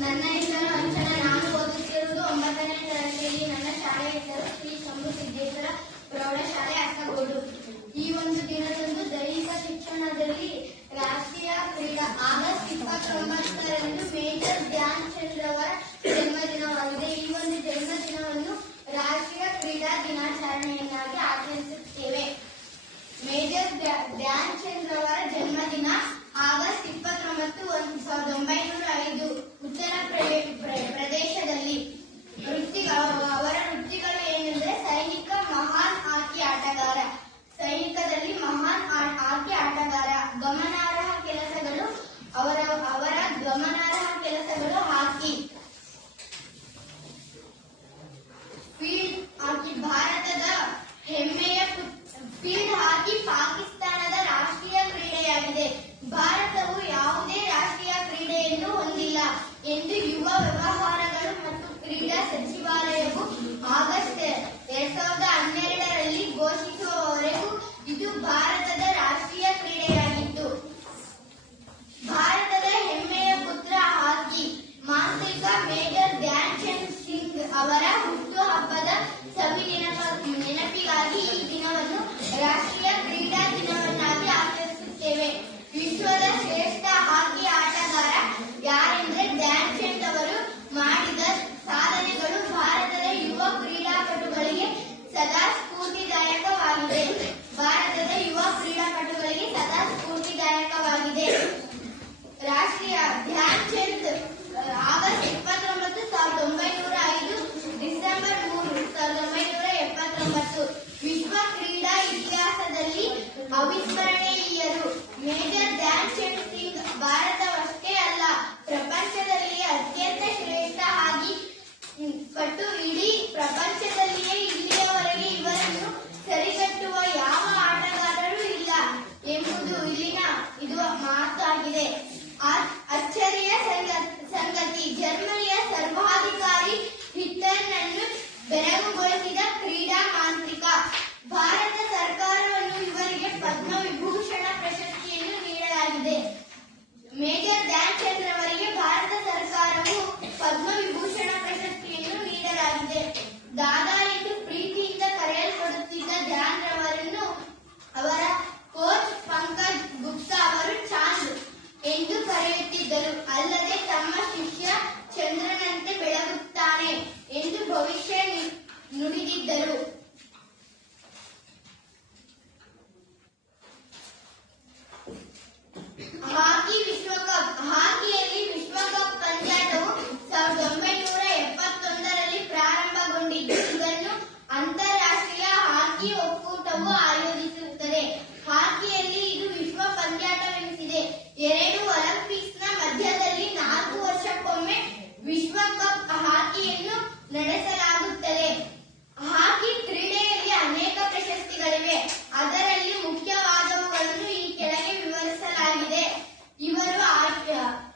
ನನ್ನ ಹೆಸರು ಅಂಚನ. ನಾನು ಓದುತ್ತಿರುವುದು ಒಂಬತ್ತನೇ ತರಗತಿಯಲ್ಲಿ. ನನ್ನ ಶಾಲೆ ಹೆಸರು ಶ್ರೀ ಶಂಭು ಸಿದ್ದೇಶ್ವರ ಪ್ರೌಢಶಾಲೆ ಅಕ್ಕಗೋಡು ಈ ಒಂದು ದಿನದಂದು ದೈಹಿಕ ಶಿಕ್ಷಣದಲ್ಲಿ ರಾಷ್ಟ್ರೀಯ ಕ್ರೀಡಾ ಆಗಸ್ಟ್ ಇಪ್ಪತ್ತೊಂಬತ್ತರಂದು ಮೇಜರ್ ಧ್ಯಾನ್ ಚಂದ್ ಅವರ ಜನ್ಮದಿನವಾಗಿದೆ. ಈ ಒಂದು ಜನ್ಮದಿನವನ್ನು ರಾಷ್ಟ್ರೀಯ ಕ್ರೀಡಾ ದಿನಾಚರಣೆಯನ್ನಾಗಿ ಆಚರಿಸುತ್ತೇವೆ. ಮೇಜರ್ ಧ್ಯಾನ್ ಚಂದ್ ಅವರ ಜನ್ಮದಿನ ಆಗಸ್ಟ್ ಇಪ್ಪತ್ತೊಂಬತ್ತು, ಒಂದು ಸಾವಿರದ ಒಂಬೈನೂರ ಐದು. ಉತ್ತರ ಪ್ರದೇಶದಲ್ಲಿ ವೃತ್ತಿ ಅವರ ವೃತ್ತಿಗಳು ಏನೆಂದ್ರೆ ಸೈನಿಕ ಮಹಾನ್ ಹಾಕಿ ಆಟಗಾರ. ಸೈನಿಕದಲ್ಲಿ ಮಹಾನ್ ಹಾಕಿ ಆಟಗಾರ. ಗಮನಾರ್ಹ ಕೆಲಸಗಳು ಅವರ ಅವರ ಗಮನಾರ್ಹ ಕೆಲಸಗಳು ಹಾಕಿ. ಫೀಲ್ಡ್ ಹಾಕಿ. ಭಾರತದ ಹೆಮ್ಮೆ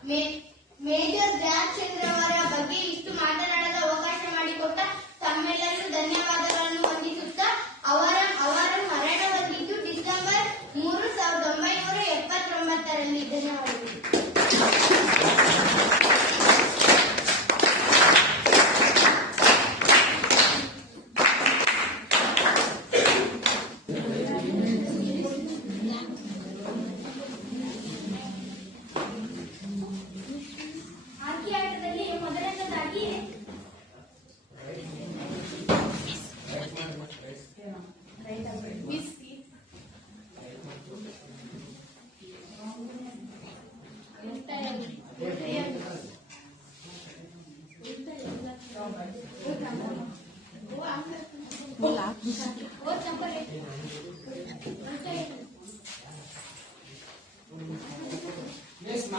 你。बोला Yes,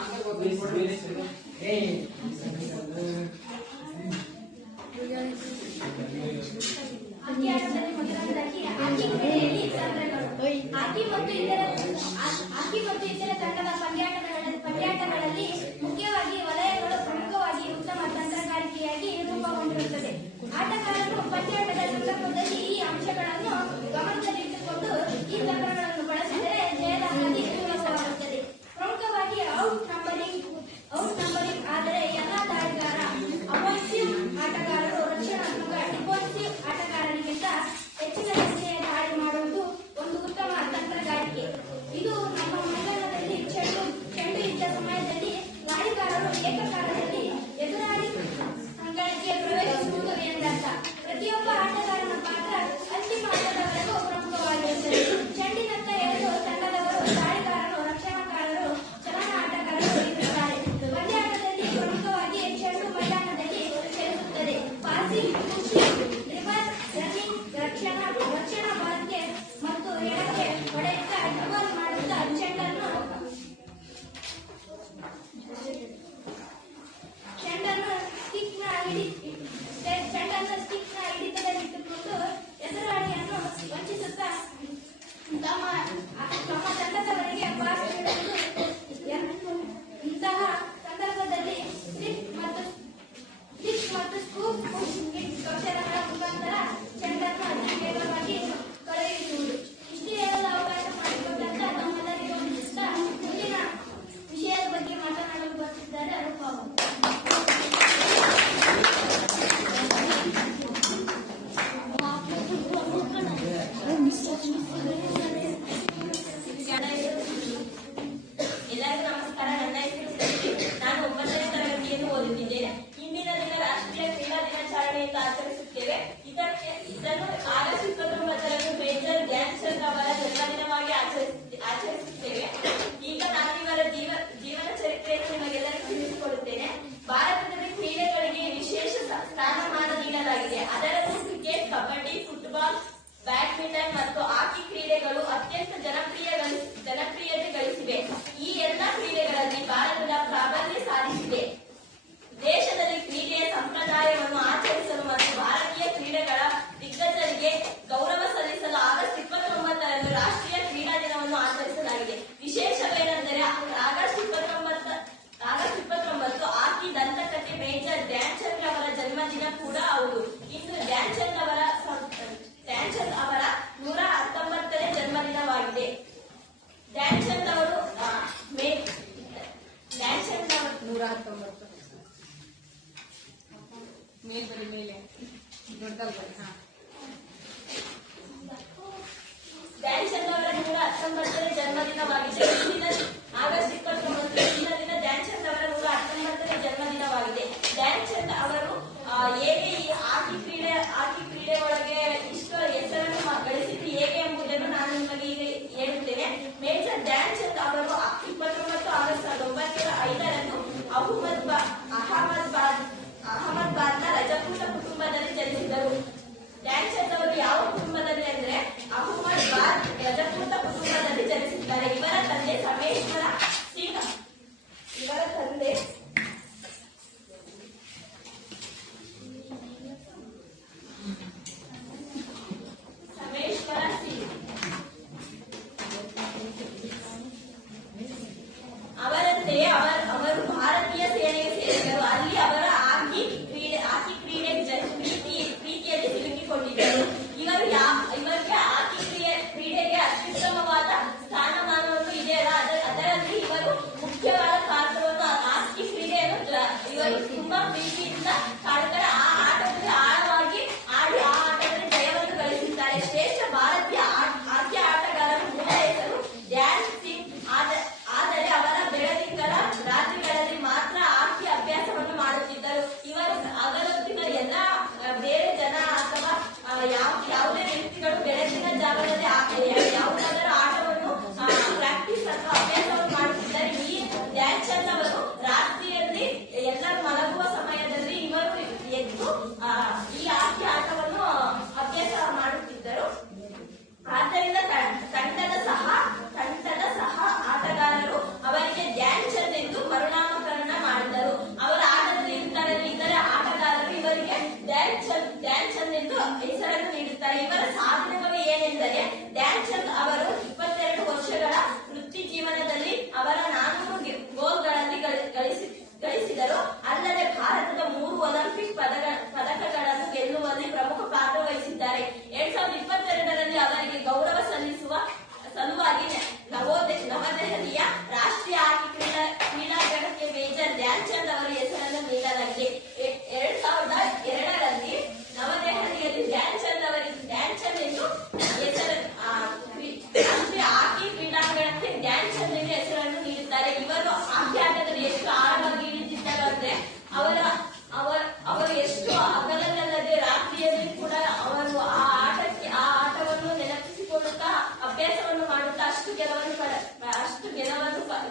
ಇವರ ಸಾಧನೆಗಳು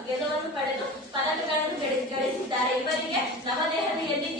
ಗೆಲುವನ್ನು ಪಡೆದು ಪದಕಗಳನ್ನು ಗೆಳಿ- ಗಳಿಸಿದ್ದಾರೆ. ಇವರಿಗೆ ನವದೆಹಲಿಯಲ್ಲಿ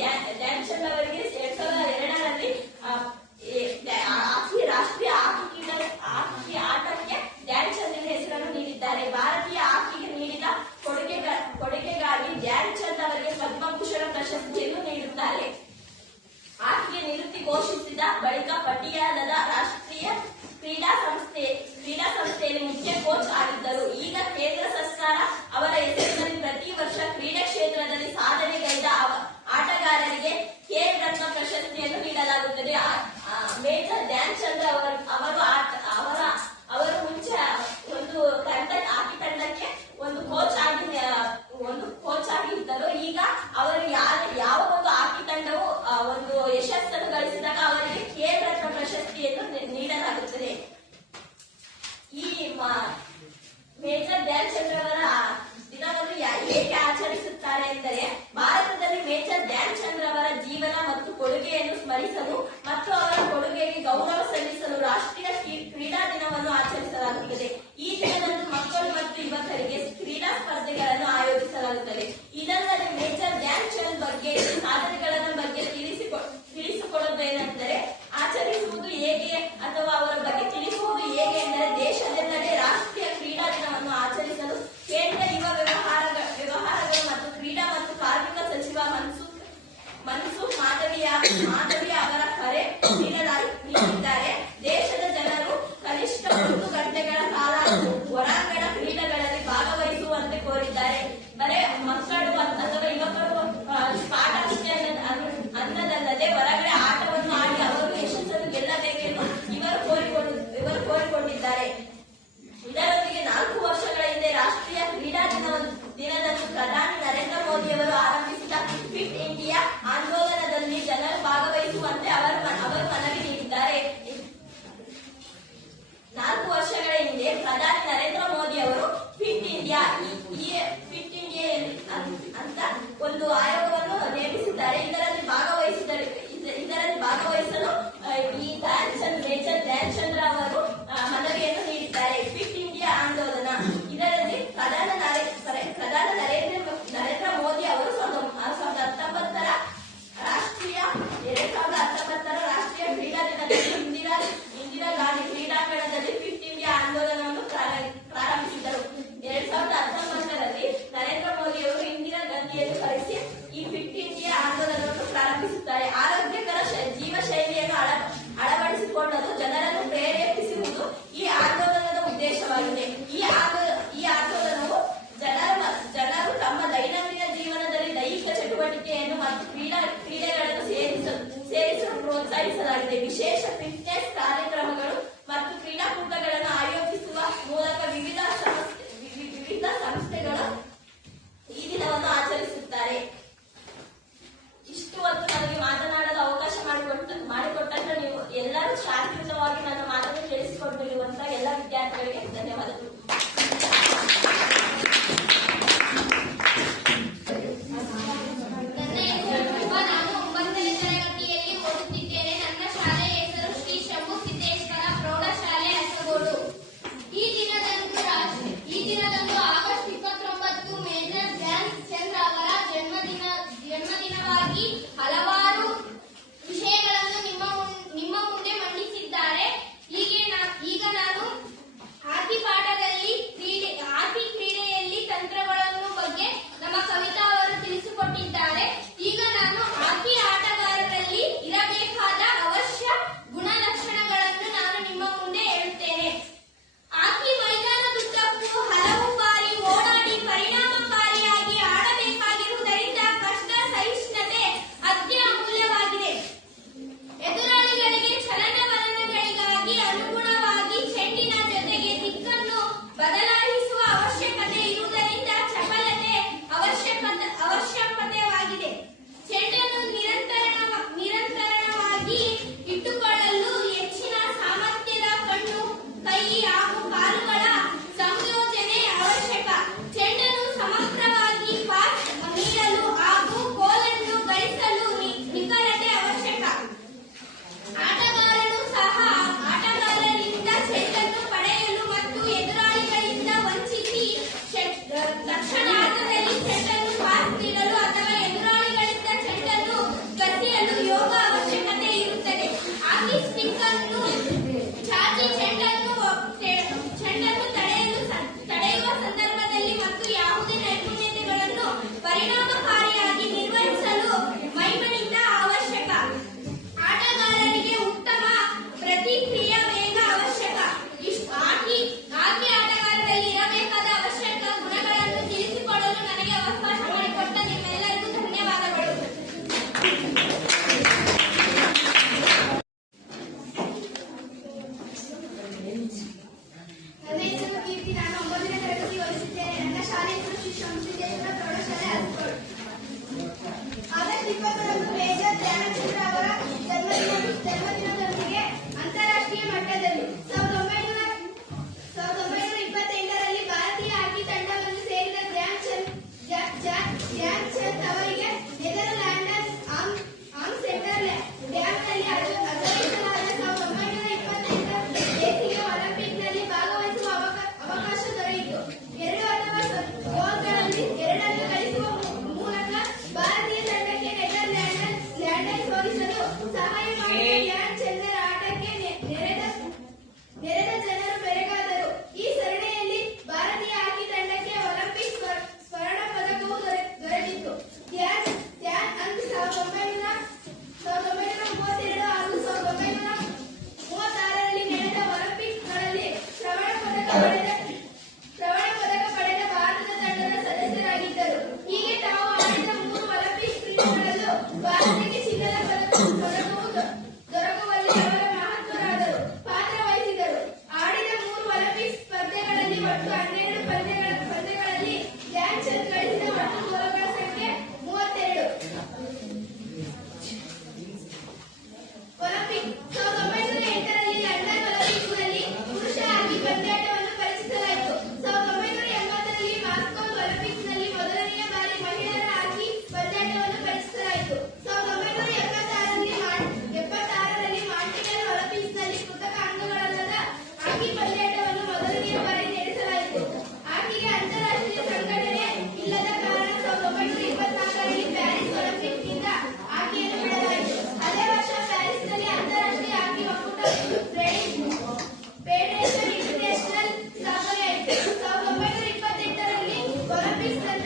Thank you.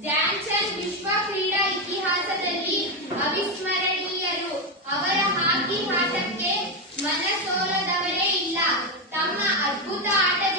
ಧ್ಯಾನ್ ಚಂದ್ ವಿಶ್ವ ಕ್ರೀಡಾ ಇತಿಹಾಸದಲ್ಲಿ ಅವಿಸ್ಮರಣೀಯರು. ಅವರ ಹಾಕಿ ಆಟಕ್ಕೆ ಮನಸೋಲದವರೇ ಇಲ್ಲ. ತಮ್ಮ ಅದ್ಭುತ ಆಟ